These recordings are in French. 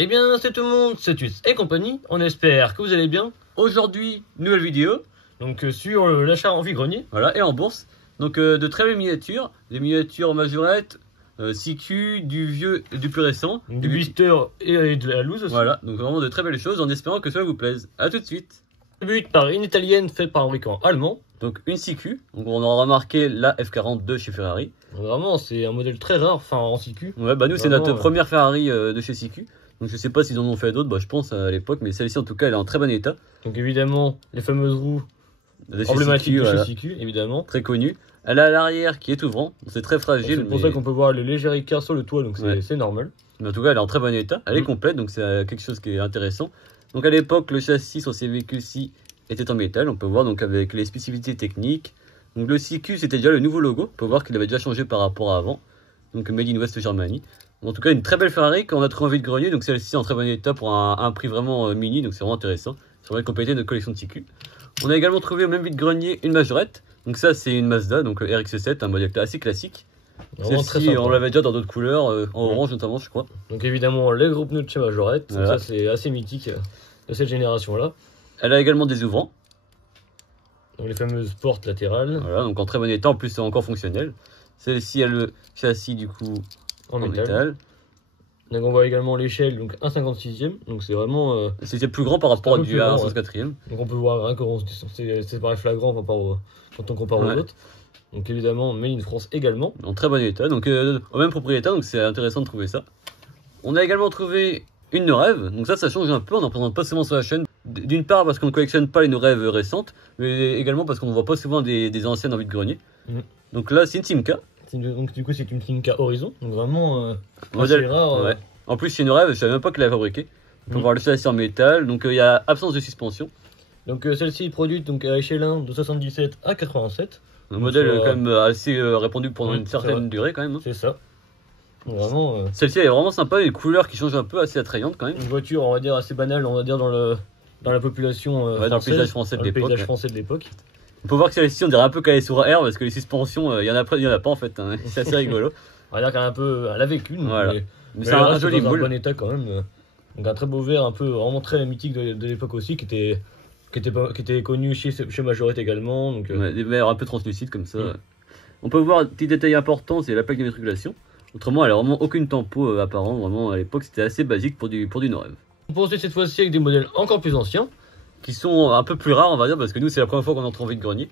Eh bien, c'est tout le monde, c'est Tuts et compagnie. On espère que vous allez bien. Aujourd'hui, nouvelle vidéo. Donc, sur l'achat en vide-grenier. Voilà, et en bourse. Donc, de très belles miniatures. Des miniatures majorettes, CQ, du vieux et du plus récent. Du blister et de la loose aussi. Voilà, donc vraiment de très belles choses en espérant que cela vous plaise. A tout de suite. Débute par une italienne faite par un fabricant allemand. Donc, une CQ. Donc, on aura remarqué la F40 de chez Ferrari. Donc, vraiment, c'est un modèle très rare, enfin en CQ. Ouais, bah nous, c'est notre première Ferrari de chez CQ. Donc je sais pas s'ils en ont fait d'autres, bah, je pense à l'époque, mais celle-ci en tout cas elle est en très bon état. Donc évidemment les fameuses roues emblématiques de chez CQ, évidemment. Très connues. Elle a l'arrière qui est ouvrant, c'est très fragile. C'est pour ça qu'on peut voir le léger écart sur le toit, donc c'est normal. Mais en tout cas elle est en très bon état, elle est complète, donc c'est quelque chose qui est intéressant. Donc à l'époque le châssis sur ces véhicules-ci était en métal, on peut voir donc avec les spécificités techniques. Donc le CQ c'était déjà le nouveau logo, on peut voir qu'il avait déjà changé par rapport à avant. Donc Made in West Germany. En tout cas, une très belle Ferrari qu'on a trouvé en vide-grenier. Donc celle-ci en très bon état pour un prix vraiment mini. Donc c'est vraiment intéressant. Ça va compléter notre collection de CQ. On a également trouvé au même vide-grenier une majorette. Donc ça, c'est une Mazda, donc RX-7, un modèle assez classique. Celle-ci, on l'avait déjà dans d'autres couleurs, en orange notamment, je crois. Donc évidemment, les gros pneus de chez Majorette. Voilà. Ça, c'est assez mythique de cette génération-là. Elle a également des ouvrants. Donc les fameuses portes latérales. Voilà, donc en très bon état. En plus, c'est encore fonctionnel. Celle-ci a le châssis du coup en métal. Donc on voit également l'échelle, donc 1,56e, donc c'est vraiment... c'est plus grand par rapport à du 1,4e. Donc on peut voir hein, comment c'est pareil flagrant quand on compare aux autres. Donc évidemment, Made in France également. En très bon état, donc au même propriétaire, donc c'est intéressant de trouver ça. On a également trouvé une Norève, donc ça change un peu, on n'en présente pas souvent sur la chaîne. D'une part parce qu'on ne collectionne pas les Norève récentes, mais également parce qu'on ne voit pas souvent des anciennes en vide-grenier. Donc là c'est une Simca. Donc du coup c'est une Simca Horizon, donc vraiment modèle rare. Ouais. En plus chez Norève, je savais même pas qu'elle l'avait fabriquée. On peut voir le châssis en métal, donc il y a absence de suspension. Donc celle-ci est produite donc, à échelle 1 de 77 à 87. Un modèle quand même assez répandu pendant une certaine durée quand même. Hein. C'est ça. Vraiment. Celle-ci elle est vraiment sympa, les couleurs qui changent un peu, assez attrayantes quand même. Une voiture on va dire assez banale, on va dire dans la population française, dans le paysage français de l'époque. On peut voir que celle-ci, on dirait un peu qu'elle est sur R parce que les suspensions, il y en a pas en fait. Hein. C'est assez rigolo. On va dire qu'elle a vécu. Voilà. Mais c'est un joli boule. Bon état quand même. Donc un très beau verre, un peu vraiment très mythique de l'époque aussi, qui était connu chez Majorette également. Donc, des verres un peu translucides comme ça. On peut voir un petit détail important, c'est la plaque d'immatriculation. Autrement, elle a vraiment aucune tempo apparent. Vraiment, à l'époque, c'était assez basique pour du Norève. On poursuit cette fois-ci avec des modèles encore plus anciens, qui sont un peu plus rares on va dire parce que nous c'est la première fois qu'on entre en vide-grenier.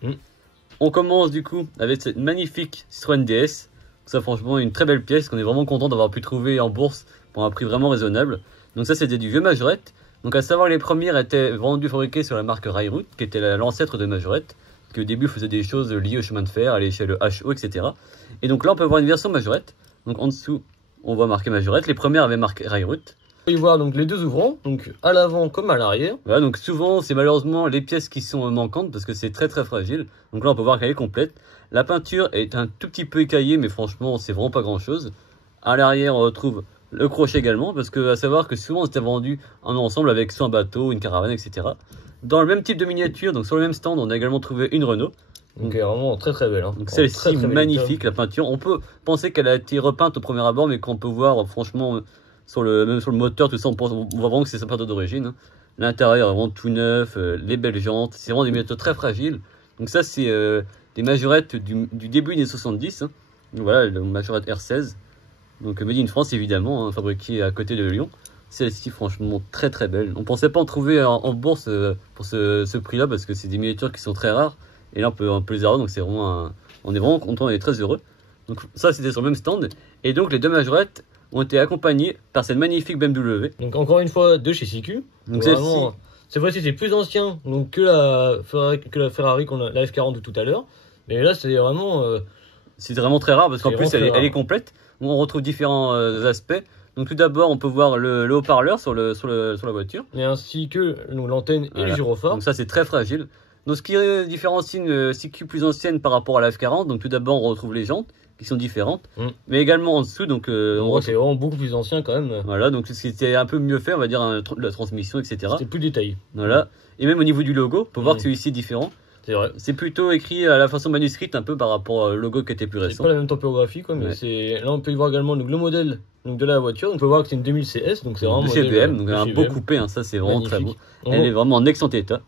On commence du coup avec cette magnifique Citroën DS. Ça franchement une très belle pièce qu'on est vraiment content d'avoir pu trouver en bourse pour un prix vraiment raisonnable. Donc ça c'était du vieux Majorette. Donc à savoir les premières étaient vendues fabriquées sur la marque Railroad qui était l'ancêtre de Majorette, qui au début faisait des choses liées au chemin de fer, à l'échelle HO etc. Et donc là on peut voir une version Majorette. Donc en dessous on voit marqué Majorette. Les premières avaient marqué Railroad. On peut y voir donc les deux ouvrants, donc à l'avant comme à l'arrière. Voilà, donc souvent c'est malheureusement les pièces qui sont manquantes parce que c'est très fragile. Donc là on peut voir qu'elle est complète. La peinture est un tout petit peu écaillée mais franchement c'est vraiment pas grand chose. À l'arrière on retrouve le crochet également parce que à savoir que souvent c'était vendu en ensemble avec soit un bateau, une caravane etc. Dans le même type de miniature, donc sur le même stand on a également trouvé une Renault. Donc elle est vraiment très belle. Hein. Donc celle-ci magnifique la peinture. On peut penser qu'elle a été repeinte au premier abord mais qu'on peut voir franchement... Même sur le moteur, tout ça, on voit vraiment que c'est sa peinture d'origine. Hein. L'intérieur est vraiment tout neuf, les belles jantes, c'est vraiment des miniatures très fragiles. Donc ça, c'est des majorettes du début des 70. Hein. Donc voilà, la majorette R16. Donc Made in France, évidemment, hein, fabriquée à côté de Lyon. Celle-ci, franchement, très belle. On pensait pas en trouver en bourse pour ce prix-là, parce que c'est des miniatures qui sont très rares. Et là, on peut les avoir, donc c'est vraiment on est vraiment content, on est très heureux. Donc ça, c'était sur le même stand. Et donc les deux majorettes ont été accompagnés par cette magnifique BMW. Donc encore une fois de chez CQ. Donc cette fois-ci c'est plus ancien donc que la Ferrari la F40 de tout à l'heure. Mais là c'est vraiment c'est vraiment très rare parce qu'en plus elle est complète. On retrouve différents aspects. Donc tout d'abord on peut voir le haut-parleur sur la voiture. Et ainsi que l'antenne et le gyrophare. Donc ça c'est très fragile. Donc ce qui différencie une CQ plus ancienne par rapport à la F40, donc tout d'abord on retrouve les jantes qui sont différentes, mais également en dessous, donc c'est vraiment beaucoup plus ancien quand même. Voilà, donc c'était un peu mieux fait, on va dire, la transmission, etc. C'était plus détaillé. Voilà, et même au niveau du logo, on peut voir que celui-ci est différent. C'est vrai. C'est plutôt écrit à la façon manuscrite un peu par rapport au logo qui était plus récent. C'est pas la même typographie quoi, mais là on peut y voir également donc, le modèle donc, de la voiture. On peut voir que c'est une 2000 CS, donc c'est vraiment de chez modèle, BM, donc un beau coupé, hein, ça c'est vraiment très beau. Magnifique. Elle est vraiment en excellent état.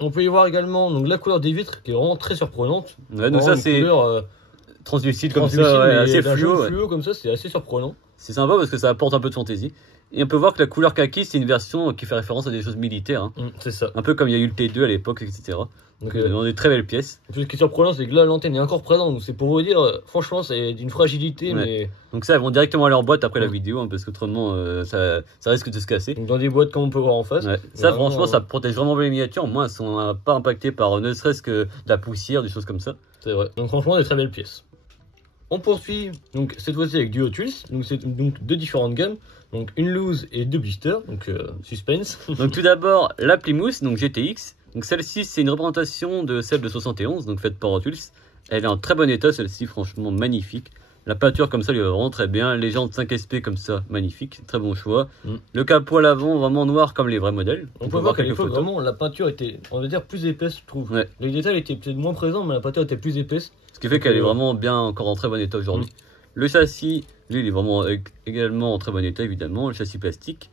On peut y voir également donc, la couleur des vitres qui est vraiment très surprenante. Ouais, donc ça c'est translucide comme ça, ouais, assez fluo comme ça, c'est assez surprenant. C'est sympa parce que ça apporte un peu de fantaisie. Et on peut voir que la couleur kaki, c'est une version qui fait référence à des choses militaires. Hein. C'est ça. Un peu comme il y a eu le T2 à l'époque, etc. Donc dans des très belles pièces. Ce qui est surprenant, c'est que là, l'antenne est encore présente. Donc c'est pour vous dire, franchement, c'est d'une fragilité. Ouais. Mais... Donc ça, elles vont directement aller en boîte après la vidéo, hein, parce qu'autrement, ça risque de se casser. Donc dans des boîtes comme on peut voir en face. Ouais. Ça, franchement, ça protège vraiment les miniatures. Moi, elles sont pas impactées par ne serait-ce que de la poussière, des choses comme ça. C'est vrai. Donc franchement, des très belles pièces. On poursuit donc cette fois-ci avec du Hot Wheels, donc c'est donc deux différentes gammes, donc une loose et deux blisters, donc suspense. Donc tout d'abord la Plymouth, donc GTX, donc celle-ci c'est une représentation de celle de 71, donc faite par Hot Wheels. Elle est en très bon état celle-ci, franchement magnifique. La peinture comme ça lui va vraiment très bien, les jantes 5SP comme ça, magnifique, très bon choix. Le capot à l'avant vraiment noir comme les vrais modèles. On peut voir qu'à l'époque vraiment la peinture était, on va dire, plus épaisse je trouve. Ouais. Les détails étaient peut-être moins présents mais la peinture était plus épaisse. Ce qui fait qu'elle est vraiment bien, encore en très bon état aujourd'hui. Le châssis, lui, il est vraiment également en très bon état, évidemment. Le châssis plastique.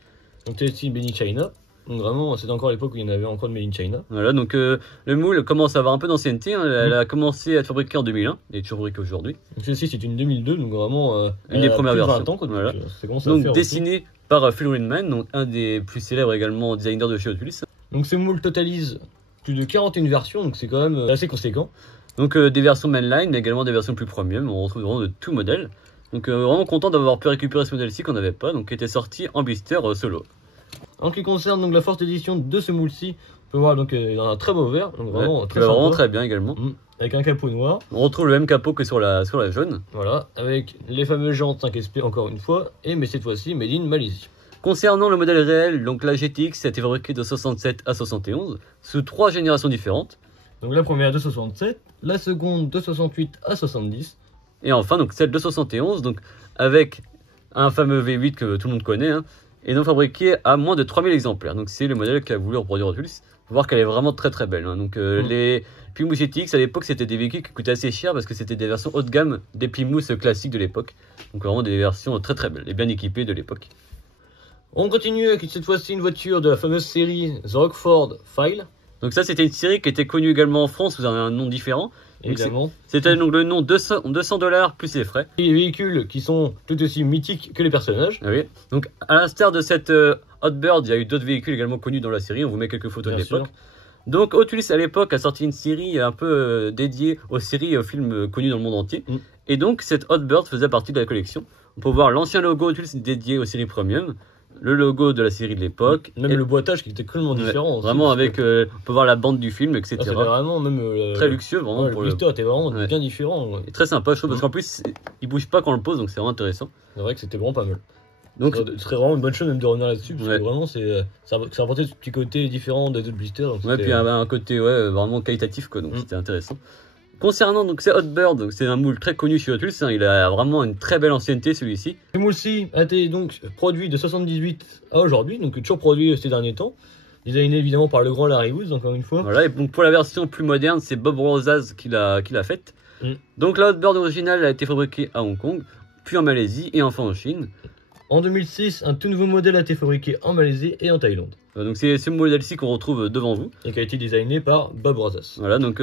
Donc, c'est aussi Made in China. Donc, vraiment, c'est encore l'époque où il y en avait encore de Made in China. Voilà, donc le moule commence à avoir un peu d'ancienneté. Hein. Elle a commencé à être fabriquée en 2001 et est toujours fabriquée aujourd'hui. Donc, celle-ci, c'est une 2002, donc vraiment. Une des premières versions. Voilà. Donc, dessinée par Phil Winman, donc un des plus célèbres également designers de chez Hot Wheels. Donc, ce moule totalise plus de 41 versions, donc c'est quand même assez conséquent. Donc des versions mainline, mais également des versions plus premium, on retrouve vraiment de tout modèle. Donc vraiment content d'avoir pu récupérer ce modèle-ci qu'on n'avait pas, donc qui était sorti en blister solo. En ce qui concerne donc la forte édition de ce moule-ci, on peut voir donc un très beau vert, donc vraiment très vraiment très bien également. Avec un capot noir. On retrouve le même capot que sur la jaune. Voilà, avec les fameuses jantes 5SP encore une fois, mais cette fois-ci made in Malaisie. Concernant le modèle réel, donc la GTX a été fabriquée de 67 à 71, sous 3 générations différentes. Donc la première de 67, la seconde de 68 à 70. Et enfin donc celle de 71, donc avec un fameux V8 que tout le monde connaît, hein, et non fabriqué à moins de 3000 exemplaires. Donc c'est le modèle qu'a voulu reproduire Hot Wheels. Faut voir qu'elle est vraiment très très belle. Hein. Donc les Plymouth GTX à l'époque c'était des véhicules qui coûtaient assez cher parce que c'était des versions haut de gamme des Plymouth classiques de l'époque. Donc vraiment des versions très très belles et bien équipées de l'époque. On continue avec cette fois-ci une voiture de la fameuse série The Rockford File. Donc ça c'était une série qui était connue également en France sous un nom différent. Évidemment. C'était donc le nom $200 plus les frais. Et les véhicules qui sont tout aussi mythiques que les personnages. Ah oui. Donc à l'instar de cette Hot Bird, il y a eu d'autres véhicules également connus dans la série. On vous met quelques photos de l'époque. Donc Hot Wheels à l'époque a sorti une série un peu dédiée aux séries et aux films connus dans le monde entier. Et donc cette Hot Bird faisait partie de la collection. On peut voir l'ancien logo Hot Wheels dédié aux séries premium. Le logo de la série de l'époque. Même le boitage qui était complètement différent. Aussi, vraiment avec, on peut voir la bande du film, etc. C'était vraiment même... très luxueux, vraiment. Le blister était vraiment bien différent. Ouais. Et très sympa, je trouve, parce qu'en plus, il bouge pas quand on le pose, donc c'est vraiment intéressant. C'est vrai que c'était vraiment pas mal. Donc, ce serait vraiment une bonne chose même de revenir là-dessus, parce que vraiment, ça apportait ce petit côté différent des autres blisters. Ouais, puis il y avait un côté vraiment qualitatif, quoi, donc c'était intéressant. Concernant donc ces Hot Bird, c'est un moule très connu chez Hot Wheels, hein, il a vraiment une très belle ancienneté celui-ci. Ce moule-ci a été donc produit de 78 à aujourd'hui, donc toujours produit ces derniers temps. Designé évidemment par le grand Larry Woods, encore une fois. Voilà, et donc pour la version plus moderne, c'est Bob Rosas qui l'a faite. Donc la Hot Bird originale a été fabriquée à Hong Kong, puis en Malaisie et enfin en Chine. En 2006, un tout nouveau modèle a été fabriqué en Malaisie et en Thaïlande. Donc c'est ce modèle-ci qu'on retrouve devant vous. Et qui a été designé par Bob Rosas. Voilà, donc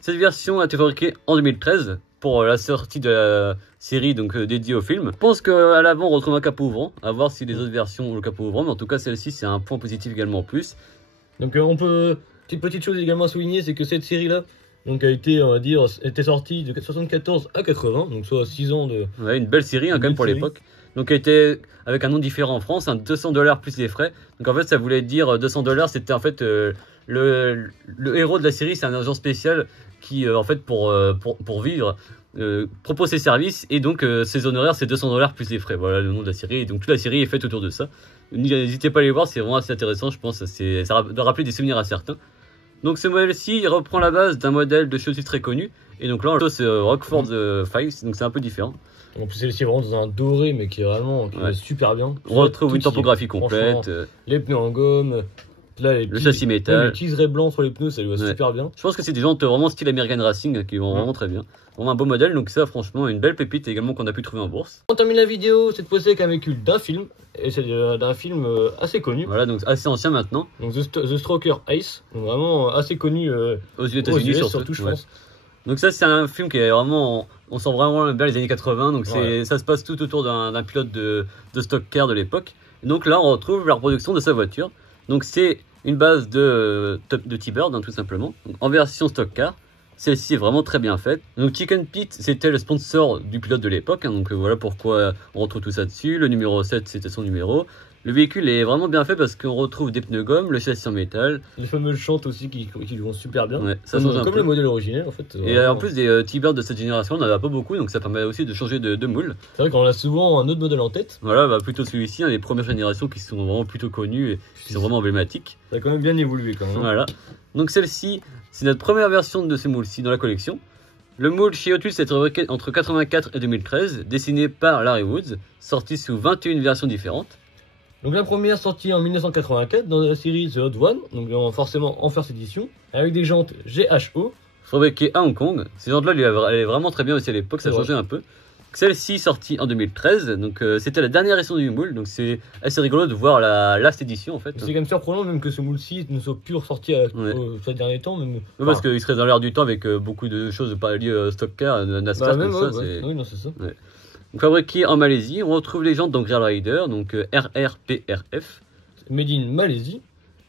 cette version a été fabriquée en 2013 pour la sortie de la série donc dédiée au film. Je pense qu'à l'avant on retrouve un capot ouvrant, à voir si les autres versions ont le capot ouvrant, mais en tout cas celle-ci c'est un point positif également en plus. Donc on peut, petite chose également à souligner, c'est que cette série-là donc a été, on va dire, était sortie de 74 à 80, donc soit 6 ans de... Ouais, une belle série hein, quand même pour l'époque. Donc elle était avec un nom différent en France, $200 plus les frais. Donc en fait ça voulait dire $200, c'était en fait le héros de la série, c'est un agent spécial qui en fait pour vivre propose ses services et donc ses honoraires c'est $200 plus les frais. Voilà le nom de la série et donc toute la série est faite autour de ça. N'hésitez pas à les voir, c'est vraiment assez intéressant, je pense, ça doit rappeler des souvenirs à certains. Donc ce modèle-ci reprend la base d'un modèle de chaussures très connu et donc là c'est Rockford Files, donc c'est un peu différent. En plus celle-ci est vraiment dans un doré mais qui est vraiment super bien. On retrouve une topographie complète. Les pneus en gomme, Là, le châssis métal. Le liseré blanc sur les pneus, ça lui va super bien. Je pense que c'est des jantes vraiment style American Racing qui vont vraiment très bien. Vraiment un beau modèle, donc ça franchement une belle pépite également qu'on a pu trouver en bourse. On termine la vidéo cette fois-ci avec un véhicule d'un film, et c'est d'un film assez connu. Voilà, donc assez ancien maintenant. Donc The Stroker Ace, donc vraiment assez connu aux États-Unis surtout je pense. Donc ça c'est un film qui est vraiment, on sent vraiment bien les années 80, donc ça se passe tout autour d'un pilote de stock car de l'époque. Donc là on retrouve la reproduction de sa voiture. Donc c'est une base de T-Bird hein, tout simplement, donc, en version stock car. Celle-ci est vraiment très bien faite. Donc Chicken Pit, c'était le sponsor du pilote de l'époque. Hein, donc voilà pourquoi on retrouve tout ça dessus. Le numéro 7, c'était son numéro. Le véhicule est vraiment bien fait parce qu'on retrouve des pneus gomme, le châssis en métal. Les fameuses chantes aussi qui vont super bien. Ouais, ça change un peu. Comme le modèle originel en fait. Et en plus des T-Bird de cette génération, on n'en a pas beaucoup. Donc ça permet aussi de changer de moule. C'est vrai qu'on a souvent un autre modèle en tête. Voilà, bah, plutôt celui-ci, des premières générations qui sont vraiment plutôt connues et qui sont vraiment emblématiques. Ça a quand même bien évolué quand même. Voilà. Donc celle-ci, c'est notre première version de ce moule-ci dans la collection. Le moule chez Hot Wheels est fabriqué entre 84 et 2013, dessiné par Larry Woods, sorti sous 21 versions différentes. Donc la première sortie en 1984 dans la série The Hot One, donc forcément en first edition, avec des jantes GHO. Fabriqué à Hong Kong. Ces jantes-là, elle est vraiment très bien aussi à l'époque, ça a changé un peu. Celle-ci sortie en 2013, donc c'était la dernière édition du moule, donc c'est assez rigolo de voir la last édition en fait. C'est quand même surprenant même que ce moule-ci ne soit plus ressorti ces derniers temps. Même, parce qu'il serait dans l'air du temps avec beaucoup de choses pas liées stock car, NASCAR, même, comme ça. Oui, non, c'est ça. Ouais. Donc, fabriqué en Malaisie, on retrouve les jantes dans Grail Rider, donc RRPRF. Made in Malaisie.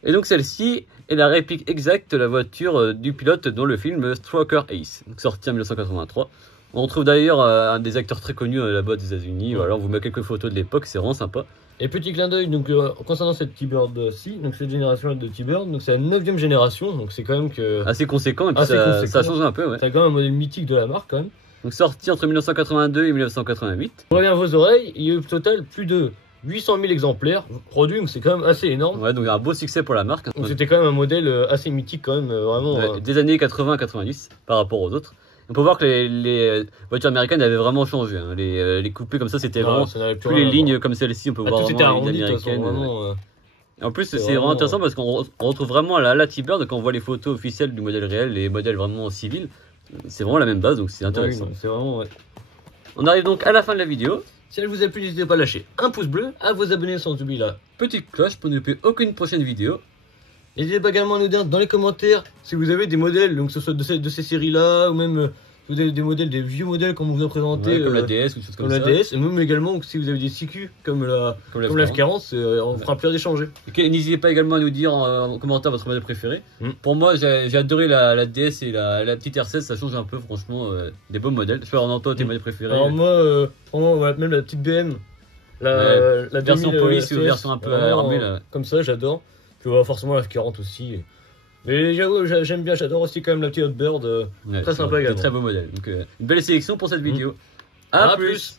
Et donc celle-ci est la réplique exacte de la voiture du pilote dans le film Stroker Ace, donc sorti en 1983. On retrouve d'ailleurs un des acteurs très connus là-bas des États-Unis. Voilà, on vous met quelques photos de l'époque, c'est vraiment sympa. Et petit clin d'œil donc concernant cette T-Bird-ci, donc cette génération de T-Bird, donc c'est la 9e génération, donc c'est quand même assez conséquent et puis ça change un peu. Ouais. C'est quand même un modèle mythique de la marque quand même. Donc sorti entre 1982 et 1988. Pour bien vos oreilles, il y a eu au total plus de 800 000 exemplaires produits, donc c'est quand même assez énorme. Ouais, donc un beau succès pour la marque. Donc c'était quand même un modèle assez mythique quand même, vraiment. Des années 80-90 par rapport aux autres. On peut voir que les voitures américaines avaient vraiment changé. Hein. Les coupés comme ça, c'était vraiment plus les lignes comme celle-ci. On peut voir vraiment les lignes américaines. En plus, c'est vraiment intéressant parce qu'on retrouve vraiment la T-Bird quand on voit les photos officielles du modèle réel, les modèles vraiment civils. C'est vraiment la même base, donc c'est intéressant. C'est vraiment, On arrive donc à la fin de la vidéo. Si elle vous a plu, n'hésitez pas à lâcher un pouce bleu, à vous abonner sans oublier la petite cloche pour ne louper aucune prochaine vidéo. N'hésitez pas également à nous dire dans les commentaires si vous avez des modèles, donc que ce soit de ces séries-là, ou même si vous avez des modèles, des vieux modèles qu'on vous a présentés. Comme la DS ou des choses comme ça. Comme la DS, et même également si vous avez des CQ comme la F40, on fera plaisir d'échanger. Okay, n'hésitez pas également à nous dire en commentaire votre modèle préféré. Pour moi, j'ai adoré la DS et la petite R16, ça change un peu, franchement, des beaux modèles. Je sais pas, Antoine, tes modèles préférés. Alors moi, même la petite BM, la version police ou version un peu armée. Comme ça, j'adore. Puis forcément la F40 aussi. Mais j'aime bien, j'adore aussi quand même la petite Hot Bird, très sympa également. Très beau modèle. Donc une belle sélection pour cette vidéo. À plus.